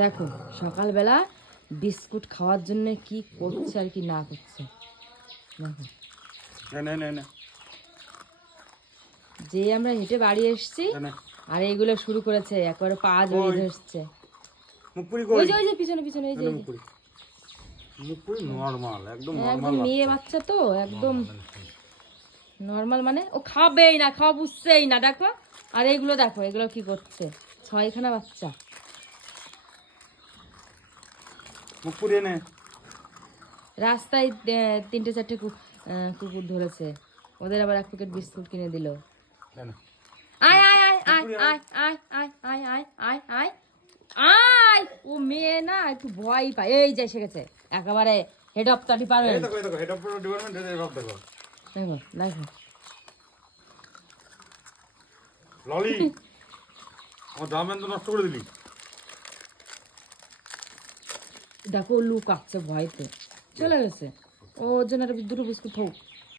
দেখো সকালবেলা বিস্কুট খাওয়ার জন্য কি করছে আর কি না করছে। দেখো যে আমরা হেঁটে বাড়ি এসছি আর এইগুলো শুরু করেছে, একবারে পা জড়িয়ে ধরছে। ওই যে পিছনে পিছনে এই যে একদম মেয়ে বাচ্চা তো একদম নর্মাল, মানে ও খাবেই না, খাওয়া বুঝছেই না। দেখো আর এইগুলো দেখো, এগুলো কি করছে, 6খানা বাচ্চা। রাস্তায় 3-4টে কুকুর ধরেছে, ওদের আবার 1 প্যাকেট বিস্কুট কিনে দিল। আয় আয় আয় আয় আয় আয় আয় আয় আয় আয় আয় আয়। ও মেয়ে না একটু ভয় পায়। এই যে এসে গেছে একেবারে হেড অফ দ্য ডিপার্টমেন্ট। দেখো দেখো ললি, আমার জামাই তো নষ্ট করে দিলি। দেখো লুকাচ্ছে ভয়তে, চলে গেছে। ওর জন্য 2 বিস্কুট হোক।